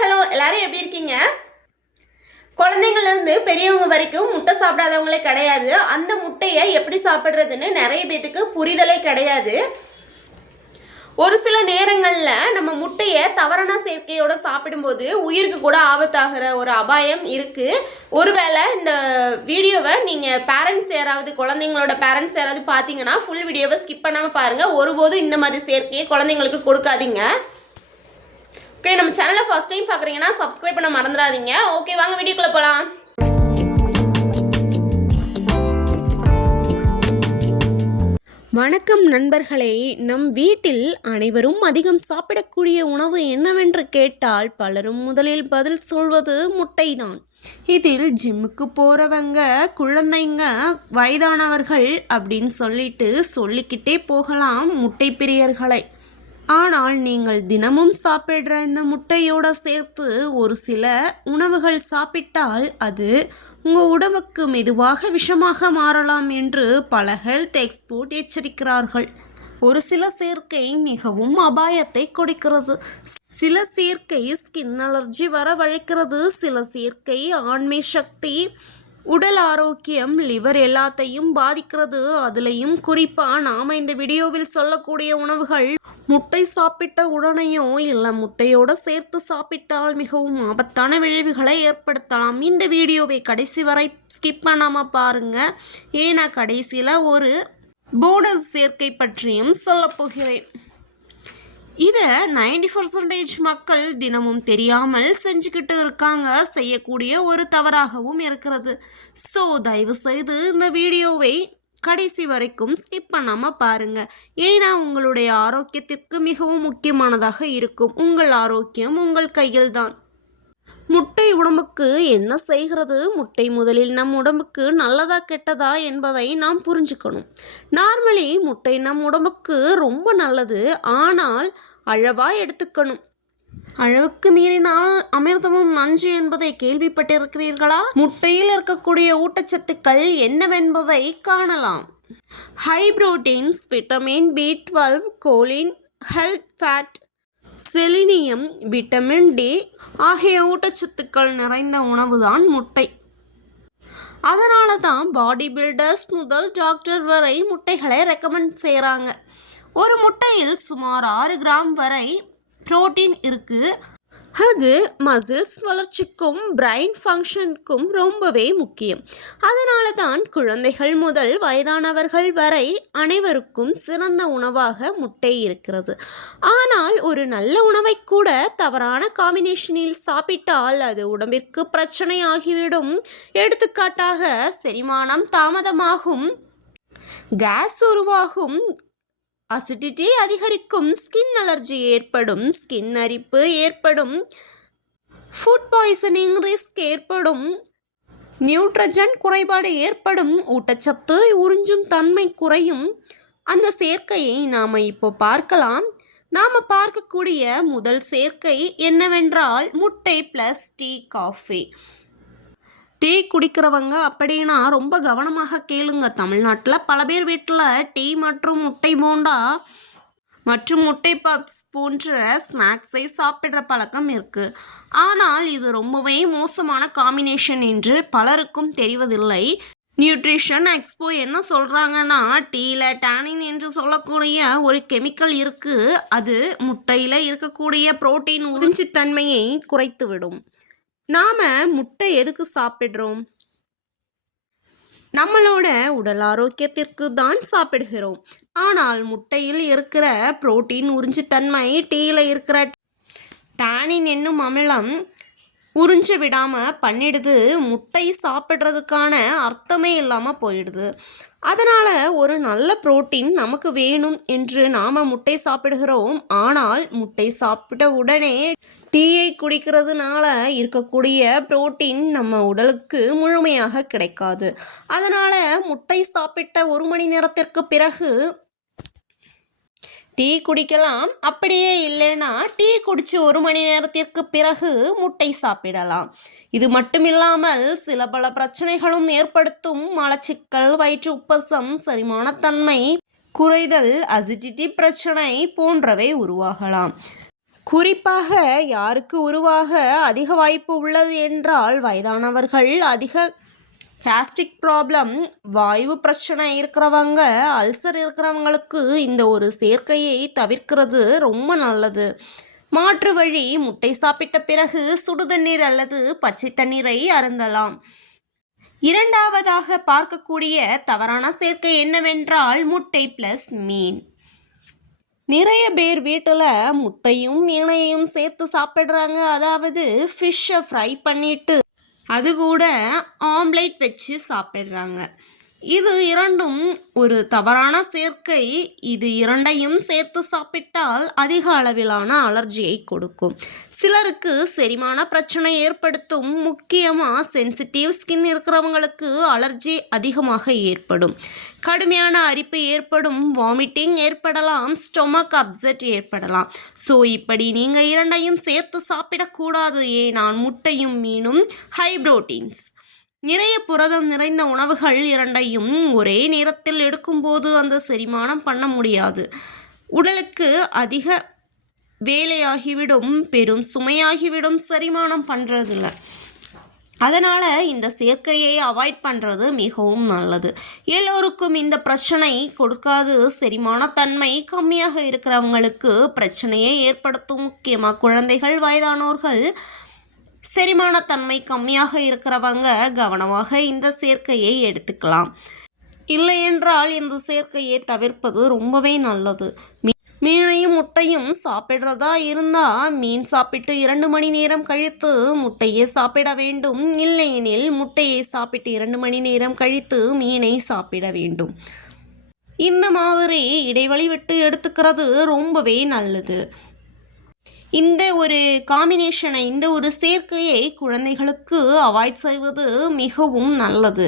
Hello எல்லாரும் எப்படி இருக்கீங்க? குழந்தைங்கள்லேருந்து பெரியவங்க வரைக்கும் முட்டை சாப்பிடாதவங்களே கிடையாது. அந்த முட்டையை எப்படி சாப்பிட்றதுன்னு நிறைய பேத்துக்கு புரிதலே கிடையாது. ஒரு சில நேரங்களில் நம்ம முட்டையை தவறான சேர்க்கையோடு சாப்பிடும்போது உயிருக்கு கூட ஆபத்தாகிற ஒரு அபாயம் இருக்குது. ஒருவேளை இந்த வீடியோவை நீங்கள் பேரண்ட்ஸ் யாராவது குழந்தைங்களோட பேரண்ட்ஸ் யாராவது பார்த்தீங்கன்னா ஃபுல் வீடியோவை ஸ்கிப் பண்ணாமல் பாருங்கள். ஒருபோதும் இந்த மாதிரி சேர்க்கையை குழந்தைங்களுக்கு கொடுக்காதீங்க. ஓகே, நம்ம சேனலை ஃபர்ஸ்ட் டைம் பார்க்குறீங்கன்னா சப்ஸ்கிரைப் பண்ண மறந்துடாதீங்க. ஓகே, வாங்க வீடியோக்குள்ளே போகலாம். வணக்கம் நண்பர்களே. நம் வீட்டில் அனைவரும் அதிகம் சாப்பிடக்கூடிய உணவு என்னவென்று கேட்டால் பலரும் முதலில் பதில் சொல்வது முட்டைதான். இதில் ஜிம்முக்கு போகிறவங்க, குழந்தைங்க, வயதானவர்கள் அப்படின்னு சொல்லிக்கிட்டே போகலாம் முட்டை பிரியர்களை. ஆனால் நீங்கள் தினமும் சாப்பிட்ற இந்த முட்டையோட சேர்த்து ஒரு சில உணவுகள் சாப்பிட்டால் அது உங்கள் உடம்புக்கு மெதுவாக விஷமாக மாறலாம் என்று பல ஹெல்த் எக்ஸ்பர்ட் எச்சரிக்கிறார்கள். ஒரு சில சேர்க்கை மிகவும் அபாயத்தை கொடுக்கிறது. சில சேர்க்கை ஸ்கின் அலர்ஜி வரவழைக்கிறது. சில சேர்க்கை ஆண்மை சக்தி, உடல் ஆரோக்கியம், லிவர் எல்லாத்தையும் பாதிக்கிறது. அதுலேயும் குறிப்பாக நாம் இந்த வீடியோவில் சொல்லக்கூடிய உணவுகள் முட்டை சாப்பிட்ட உடனேயோ இல்லை முட்டையோடு சேர்த்து சாப்பிட்டால் மிகவும் ஆபத்தான விளைவுகளை ஏற்படுத்தலாம். இந்த வீடியோவை கடைசி வரை ஸ்கிப் பண்ணாமல் பாருங்கள். ஏன்னா கடைசியில் ஒரு போனஸ் சேர்க்கை பற்றியும் சொல்லப் போகிறேன். இதை 90% மக்கள் தினமும் தெரியாமல் செஞ்சுக்கிட்டு இருக்காங்க. செய்யக்கூடிய ஒரு தவறாகவும் இருக்கிறது. ஸோ தயவு செய்து இந்த வீடியோவை கடைசி வரைக்கும் ஸ்கிப் பண்ணாமல் பாருங்கள். ஏன்னா உங்களுடைய ஆரோக்கியத்திற்கு மிகவும் முக்கியமானதாக இருக்கும். உங்கள் ஆரோக்கியம் உங்கள் கையில் தான். முட்டை உடம்புக்கு என்ன செய்கிறது? முட்டை முதலில் நம் உடம்புக்கு நல்லதா கெட்டதா என்பதை நாம் புரிஞ்சுக்கணும். நார்மலி முட்டை நம் உடம்புக்கு ரொம்ப நல்லது. ஆனால் அளவாக எடுத்துக்கணும். அளவுக்கு மீறினால் அமிர்தமும் நஞ்சு என்பதை கேள்விப்பட்டிருக்கிறீர்களா? முட்டையில் இருக்கக்கூடிய ஊட்டச்சத்துக்கள் என்னவென்பதை காணலாம். High proteins, vitamin B12, choline, health fat, selenium, vitamin D ஆகிய ஊட்டச்சத்துக்கள் நிறைந்த உணவுதான் முட்டை. அதனால தான் பாடி பில்டர்ஸ் முதல் டாக்டர் வரை முட்டைகளை ரெக்கமெண்ட் செய்கிறாங்க. ஒரு முட்டையில் சுமார் 6 கிராம் வரை புரோட்டீன் இருக்குது. அது மசில்ஸ் வளர்ச்சிக்கும் பிரெயின் ஃபங்க்ஷனுக்கும் ரொம்பவே முக்கியம். அதனால தான் குழந்தைகள் முதல் வயதானவர்கள் வரை அனைவருக்கும் சிறந்த உணவாக முட்டை இருக்கிறது. ஆனால் ஒரு நல்ல உணவை கூட தவறான காம்பினேஷனில் சாப்பிட்டால் அது உடம்பிற்கு பிரச்சனை ஆகிவிடும். எடுத்துக்காட்டாக செரிமானம் தாமதமாகும், கேஸ் உருவாகும், அசிடிட்டி அதிகரிக்கும், ஸ்கின் அலர்ஜி ஏற்படும், ஸ்கின் அரிப்பு ஏற்படும், ஃபுட் பாய்சனிங் ரிஸ்க் ஏற்படும், நியூட்ரஜன் குறைபாடு ஏற்படும், ஊட்டச்சத்து உறிஞ்சும் தன்மை குறையும். அந்த சேர்க்கையை நாம் இப்போ பார்க்கலாம். நாம் பார்க்கக்கூடிய முதல் சேர்க்கை என்னவென்றால் முட்டை ப்ளஸ் டீ, காஃபி. டீ குடிக்கிறவங்க அப்படின்னா ரொம்ப கவனமாக கேளுங்க. தமிழ்நாட்டில் பல பேர் வீட்டில் டீ மற்றும் முட்டை போண்டா மற்றும் முட்டை பப்ஸ் போன்ற ஸ்நாக்ஸை சாப்பிட்ற பழக்கம் இருக்குது. ஆனால் இது ரொம்பவே மோசமான காம்பினேஷன் என்று பலருக்கும் தெரிவதில்லை. நியூட்ரிஷன் எக்ஸ்போ என்ன சொல்கிறாங்கன்னா, டீயில் டேனின் என்று சொல்லக்கூடிய ஒரு கெமிக்கல் இருக்குது. அது முட்டையில் இருக்கக்கூடிய புரோட்டீன் உறிஞ்சித்தன்மையை குறைத்துவிடும். நாம் முட்டை எதுக்கு சாப்பிட்றோம்? நம்மளோட உடல் ஆரோக்கியத்திற்கு தான் சாப்பிடுகிறோம். ஆனால் முட்டையில் இருக்கிற புரோட்டீன் உறிஞ்சித்தன்மை டீயில் இருக்கிற டேனின் என்னும் அமிலம் உறிஞ்ச விடாமல் பண்ணிடுது. முட்டை சாப்பிட்றதுக்கான அர்த்தமே இல்லாமல் போயிடுது. அதனால் ஒரு நல்ல புரோட்டீன் நமக்கு வேணும் என்று நாம் முட்டை சாப்பிடுகிறோம். ஆனால் முட்டை சாப்பிட்ட உடனே டீயை குடிக்கிறதுனால இருக்கக்கூடிய புரோட்டீன் நம்ம உடலுக்கு முழுமையாக கிடைக்காது. அதனால் முட்டை சாப்பிட்ட 1 மணி நேரத்திற்கு பிறகு டீ குடிக்கலாம். அப்படியே இல்லைன்னா டீ குடித்து 1 மணி நேரத்திற்கு பிறகு முட்டை சாப்பிடலாம். இது மட்டும் இல்லாமல் சில பல பிரச்சனைகளும் ஏற்படுத்தும். மலச்சிக்கல், வயிற்று உப்பசம், செரிமானத்தன்மை குறைதல், அசிடிட்டி பிரச்சனை போன்றவை உருவாகலாம். குறிப்பாக யாருக்கு உருவாக அதிக வாய்ப்பு உள்ளது என்றால் வயதானவர்கள், அதிக கேஸ்ட்ரிக் ப்ராப்ளம், வாயு பிரச்சனை இருக்கிறவங்க, அல்சர் இருக்கிறவங்களுக்கு இந்த ஒரு சேர்க்கையை தவிர்க்கிறது ரொம்ப நல்லது. மாற்று வழி: முட்டை சாப்பிட்ட பிறகு சுடுதண்ணீர் அல்லது பச்சை தண்ணீரை அருந்தலாம். இரண்டாவதாக பார்க்கக்கூடிய தவறான சேர்க்கை என்னவென்றால் முட்டை பிளஸ் மீன். நிறைய பேர் வீட்டில் முட்டையும் மீனையும் சேர்த்து சாப்பிட்றாங்க. அதாவது ஃபிஷ்ஷை ஃப்ரை பண்ணிட்டு அது கூட ஆம்லேட் வச்சு சாப்பிட்றாங்க. இது இரண்டும் ஒரு தவறான சேர்க்கை. இது இரண்டையும் சேர்த்து சாப்பிட்டால் அதிக அளவிலான அலர்ஜியை கொடுக்கும். சிலருக்கு செரிமான பிரச்சனை ஏற்படுத்தும். முக்கியமாக சென்சிட்டிவ் ஸ்கின் இருக்கிறவங்களுக்கு அலர்ஜி அதிகமாக ஏற்படும். கடுமையான அரிப்பு ஏற்படும், வாமிட்டிங் ஏற்படலாம், ஸ்டொமக் அப்செட் ஏற்படலாம். ஸோ இப்படி நீங்கள் இரண்டையும் சேர்த்து சாப்பிடக்கூடாது. ஏனால் முட்டையும் மீனும் ஹை புரோட்டீன்ஸ், நிறைய புரதம் நிறைந்த உணவுகள். இரண்டையும் ஒரே நேரத்தில் எடுக்கும்போது அந்த செரிமானம் பண்ண முடியாது. உடலுக்கு அதிக வேலையாகிவிடும், பெரும் சுமையாகிவிடும், செரிமானம் பண்ணுறதில்ல. அதனால் இந்த சேர்க்கையை அவாய்ட் பண்ணுறது மிகவும் நல்லது. எல்லோருக்கும் இந்த பிரச்சனை கொடுக்காது. செரிமான தன்மை கம்மியாக இருக்கிறவங்களுக்கு பிரச்சனையை ஏற்படுத்தும். முக்கியமாக குழந்தைகள், வயதானோர்கள், செரிமானத்தன்மை கம்மியாக இருக்கிறவங்க கவனமாக இந்த சேர்க்கையை எடுத்துக்கலாம். இல்லையென்றால் இந்த சேர்க்கையை தவிர்ப்பது ரொம்பவே நல்லது. மீனையும் முட்டையும் சாப்பிட்றதா இருந்தால் மீன் சாப்பிட்டு 2 மணி நேரம் கழித்து முட்டையை சாப்பிட வேண்டும். இல்லையெனில் முட்டையை சாப்பிட்டு 2 மணி நேரம் கழித்து மீனை சாப்பிட வேண்டும். இந்த மாதிரி இடைவெளி விட்டு எடுத்துக்கிறது ரொம்பவே நல்லது. இந்த ஒரு காம்பினேஷனை, இந்த ஒரு சேர்க்கையை குழந்தைகளுக்கு அவாய்ட் செய்வது மிகவும் நல்லது.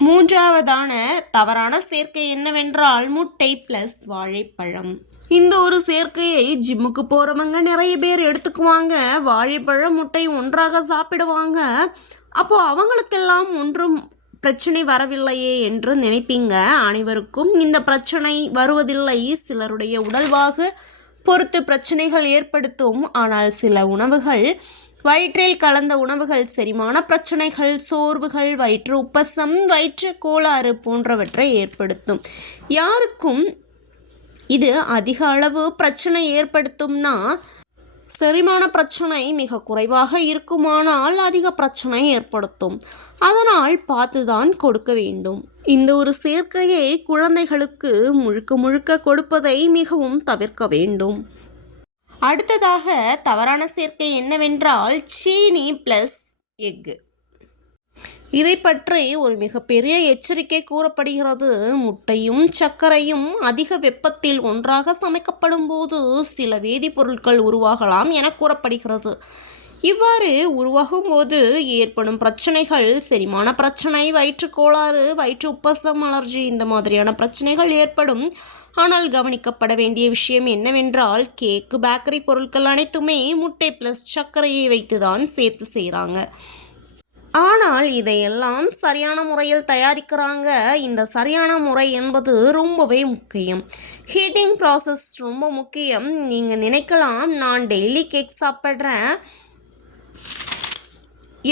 மூன்றாவதான தவறான சேர்க்கை என்னவென்றால் முட்டை ப்ளஸ் வாழைப்பழம். இந்த ஒரு சேர்க்கையை ஜிம்முக்கு போகிறவங்க நிறைய பேர் எடுத்துக்குவாங்க. வாழைப்பழம், முட்டை ஒன்றாக சாப்பிடுவாங்க. அப்போது அவங்களுக்கெல்லாம் ஒன்றும் பிரச்சனை வரவில்லையே என்று நினைப்பீங்க. அனைவருக்கும் இந்த பிரச்சனை வருவதில்லை. சிலருடைய உடல்வாக பொறுத்து பிரச்சனைகள் ஏற்படுத்தும். ஆனால் சில உணவுகள், வயிற்றில் கலந்த உணவுகள் செரிமான பிரச்சனைகள், சோர்வுகள், வயிற்று உப்பசம், வயிற்று கோளாறு போன்றவற்றை ஏற்படுத்தும். யாருக்கும் இது அதிக அளவு பிரச்சனை ஏற்படுத்தும்னா செரிமான பிரச்சனை மிக குறைவாக இருக்குமானால் அதிக பிரச்சனை ஏற்படுத்தும். அதனால் பார்த்துதான் கொடுக்க வேண்டும். இந்த ஒரு சேர்க்கையை குழந்தைகளுக்கு முழுக்க முழுக்க கொடுப்பதை மிகவும் தவிர்க்க வேண்டும். அடுத்ததாக தவறான சேர்க்கை என்னவென்றால் சீனி ப்ளஸ் எக். இதை பற்றி ஒரு மிகப்பெரிய எச்சரிக்கை கூறப்படுகிறது. முட்டையும் சர்க்கரையும் அதிக வெப்பத்தில் ஒன்றாக சமைக்கப்படும் போது சில வேதிப்பொருட்கள் உருவாகலாம் என கூறப்படுகிறது. இவ்வாறு உருவாகும் போது ஏற்படும் பிரச்சனைகள் செரிமான பிரச்சனை, வயிற்றுக்கோளாறு, வயிற்று உப்பசம், அலர்ஜி, இந்த மாதிரியான பிரச்சனைகள் ஏற்படும். ஆனால் கவனிக்கப்பட வேண்டிய விஷயம் என்னவென்றால் கேக்கு, பேக்கரி பொருட்கள் அனைத்துமே முட்டை ப்ளஸ் சர்க்கரையை வைத்துதான் சேர்த்து செய்கிறாங்க. ஆனால் இதையெல்லாம் சரியான முறையில் தயாரிக்கிறாங்க. இந்த சரியான முறை என்பது ரொம்பவே முக்கியம். ஹீட்டிங் ப்ராசஸ் ரொம்ப முக்கியம். நீங்கள் நினைக்கலாம், நான் டெய்லி கேக் சாப்பிட்றேன்,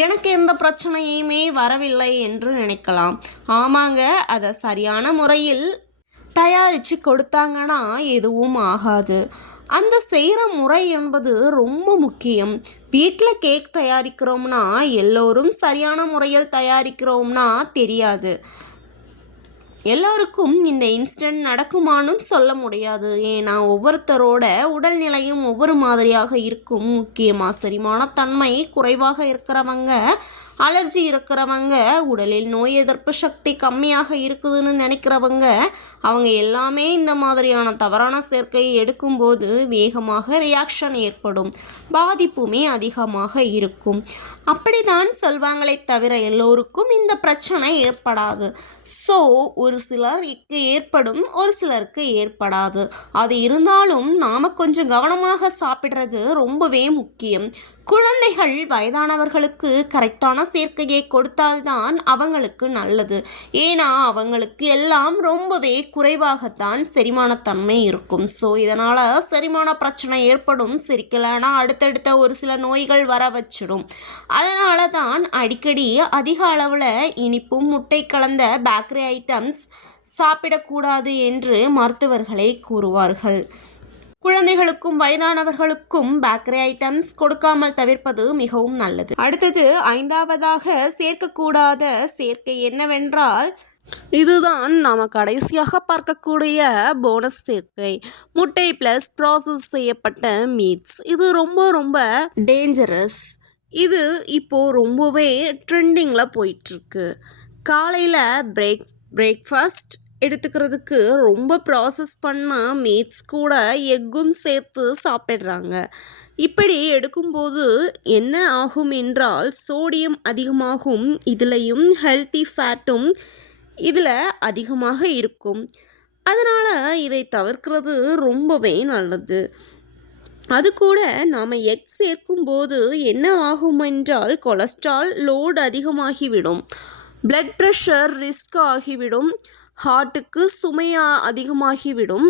எனக்கு எந்த பிரச்சனையுமே வரவில்லை என்று நினைக்கலாம். ஆமாங்க, அதை சரியான முறையில் தயாரித்து கொடுத்தாங்கன்னா எதுவும் ஆகாது. அந்த செய்கிற முறை என்பது ரொம்ப முக்கியம். வீட்டில் கேக் தயாரிக்கிறோம்னா எல்லோரும் சரியான முறையில் தயாரிக்கிறோம்னா தெரியாது. எல்லோருக்கும் இந்த இன்ஸ்டன்ட் நடக்குமான்னு சொல்ல முடியாது. ஏன்னா ஒவ்வொருத்தரோட உடல்நிலையும் ஒவ்வொரு மாதிரியாக இருக்கும். முக்கியமாக செரிமான தன்மை குறைவாக இருக்கிறவங்க, அலர்ஜி இருக்கிறவங்க, உடலில் நோய் எதிர்ப்பு சக்தி கம்மியாக இருக்குதுன்னு நினைக்கிறவங்க, அவங்க எல்லாமே இந்த மாதிரியான தவறான சேர்க்கையை எடுக்கும்போது வேகமாக ரியாக்ஷன் ஏற்படும், பாதிப்புமே அதிகமாக இருக்கும். அப்படிதான் சொல்வாங்களே தவிர எல்லோருக்கும் இந்த பிரச்சனை ஏற்படாது. ஸோ ஒரு சிலருக்கு ஏற்படும், ஒரு சிலருக்கு ஏற்படாது. அது இருந்தாலும் நாம் கொஞ்சம் கவனமாக சாப்பிட்றது ரொம்பவே முக்கியம். குழந்தைகள் வயதானவர்களுக்கு கரெக்டான சேர்க்கையை கொடுத்தால்தான் அவங்களுக்கு நல்லது. ஏன்னா அவங்களுக்கு எல்லாம் ரொம்பவே குறைவாகத்தான் செரிமானத்தன்மை இருக்கும். ஸோ இதனால் செரிமான பிரச்சனை ஏற்படும். செரிக்கலைன்னா அடுத்தடுத்த ஒரு சில நோய்கள் வர வச்சிடும். அதனால தான் அடிக்கடி அதிக அளவில் இனிப்பும் முட்டை கலந்த பேக்கரி ஐட்டம்ஸ் சாப்பிடக்கூடாது என்று மருத்துவர்களே கூறுவார்கள். குழந்தைகளுக்கும் வயதானவர்களுக்கும் பேக்கரி ஐட்டம்ஸ் கொடுக்காமல் தவிர்ப்பது மிகவும் நல்லது. அடுத்தது 5வதாக சேர்க்கக்கூடாத சேர்க்கை என்னவென்றால், இதுதான் நாம் கடைசியாக பார்க்கக்கூடிய போனஸ் சேர்க்கை. முட்டை ப்ளஸ் ப்ராசஸ் செய்யப்பட்ட மீட்ஸ். இது ரொம்ப ரொம்ப டேஞ்சரஸ். இது இப்போது ரொம்பவே ட்ரெண்டிங்கில் போயிட்டுருக்கு. காலையில் பிரேக்ஃபாஸ்ட் எடுத்துக்கிறதுக்கு ரொம்ப ப்ராசஸ் பண்ண மீட்ஸ் கூட எக்கும் சேர்த்து சாப்பிட்றாங்க. இப்படி எடுக்கும்போது என்ன ஆகும் என்றால் சோடியம் அதிகமாகும். இதுலேயும் ஹெல்த்தி ஃபேட்டும் இதில் அதிகமாக இருக்கும். அதனால் இதை தவிர்க்கிறது ரொம்பவே நல்லது. அது கூட நாம் எக் சேர்க்கும்போது என்ன ஆகும் என்றால் கொலஸ்ட்ரால் லோடு அதிகமாகிவிடும், பிளட் ப்ரெஷர் ரிஸ்க் ஆகிவிடும், ஹார்ட்டுக்கு சுமையாக அதிகமாகிவிடும்.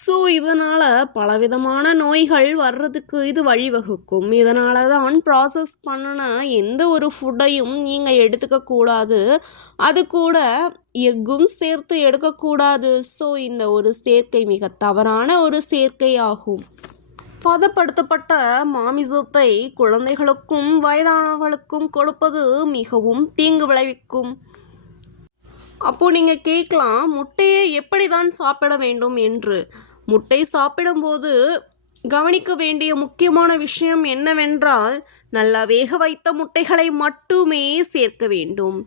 ஸோ இதனால் பலவிதமான நோய்கள் வர்றதுக்கு இது வழிவகுக்கும். இதனால தான் ப்ராசஸ் பண்ணின எந்த ஒரு ஃபுட்டையும் நீங்கள் எடுத்துக்கக்கூடாது. அது கூட எக்கும் சேர்த்து எடுக்கக்கூடாது. ஸோ இந்த ஒரு சேர்க்கை மிக தவறான ஒரு சேர்க்கை ஆகும். பதப்படுத்தப்பட்ட மாமிசத்தை குழந்தைகளுக்கும் வயதானவர்களுக்கும் கொடுப்பது மிகவும் தீங்கு விளைவிக்கும். அப்போது நீங்கள் கேட்கலாம், முட்டையை எப்படி தான் சாப்பிட வேண்டும் என்று. முட்டை சாப்பிடும்போது கவனிக்க வேண்டிய முக்கியமான விஷயம் என்னவென்றால், நல்லா வேக வைத்த முட்டைகளை மட்டுமே சேர்க்க வேண்டும்.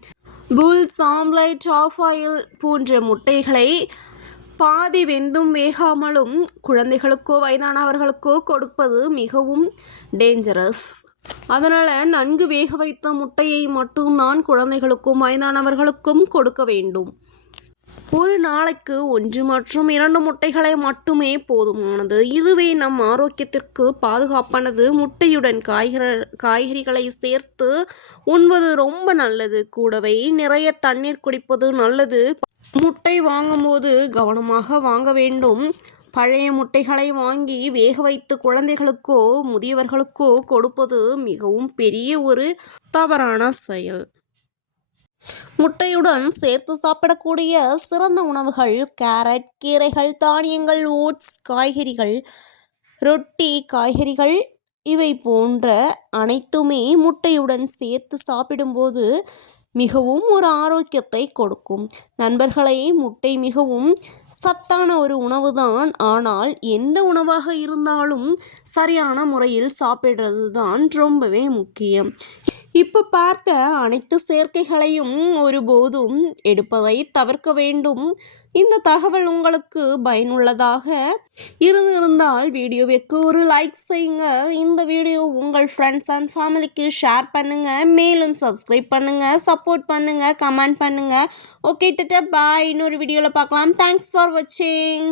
புல்ஸ், ஆம்லெட், ஆஃப் ஆயில் போன்ற முட்டைகளை பாதி வெந்தும் வேகாமலும் குழந்தைகளுக்கோ வயதானவர்களுக்கோ கொடுப்பது மிகவும் டேஞ்சரஸ். அதனால் நன்கு வேக வைத்த முட்டையை மட்டும்தான் குழந்தைகளுக்கும் வயதானவர்களுக்கும் கொடுக்க வேண்டும். ஒரு நாளைக்கு 1 மற்றும் 2 முட்டைகளை மட்டுமே போதுமானது. இதுவே நம் ஆரோக்கியத்திற்கு பாதுகாப்பானது. முட்டையுடன் காய்கறிகளை சேர்த்து உண்பது ரொம்ப நல்லது. கூடவே நிறைய தண்ணீர் குடிப்பது நல்லது. முட்டை வாங்கும்போது கவனமாக வாங்க வேண்டும். பழைய முட்டைகளை வாங்கி வேக வைத்து குழந்தைகளுக்கோ முதியவர்களுக்கோ கொடுப்பது மிகவும் பெரிய ஒரு தவறான செயல். முட்டையுடன் சேர்த்து சாப்பிடக்கூடிய சிறந்த உணவுகள் கேரட், கீரைகள், தானியங்கள், ஓட்ஸ், காய்கறிகள், ரொட்டி, காய்கறிகள் இவை போன்ற அனைத்துமே முட்டையுடன் சேர்த்து சாப்பிடும்போது மிகவும் ஒரு ஆரோக்கியத்தை கொடுக்கும். நண்பர்களே, முட்டை மிகவும் சத்தான ஒரு உணவு தான். ஆனால் எந்த உணவாக இருந்தாலும் சரியான முறையில் சாப்பிடுறது தான் ரொம்பவே முக்கியம். இப்போ பார்த்த அனைத்து சேர்க்கைகளையும் ஒருபோதும் எடுப்பதை தவிர்க்க வேண்டும். இந்த தகவல் உங்களுக்கு பயனுள்ளதாக இருந்திருந்தால் வீடியோவிற்கு ஒரு லைக் செய்யுங்க. இந்த வீடியோ உங்கள் ஃப்ரெண்ட்ஸ் அண்ட் ஃபேமிலிக்கு ஷேர் பண்ணுங்கள். மேலும் சப்ஸ்கிரைப் பண்ணுங்கள், சப்போர்ட் பண்ணுங்கள், கமெண்ட் பண்ணுங்கள். ஓகே, டாடா, பாய். இன்னொரு வீடியோவில் பார்க்கலாம். தேங்க்ஸ் ஃபார் வாட்சிங்.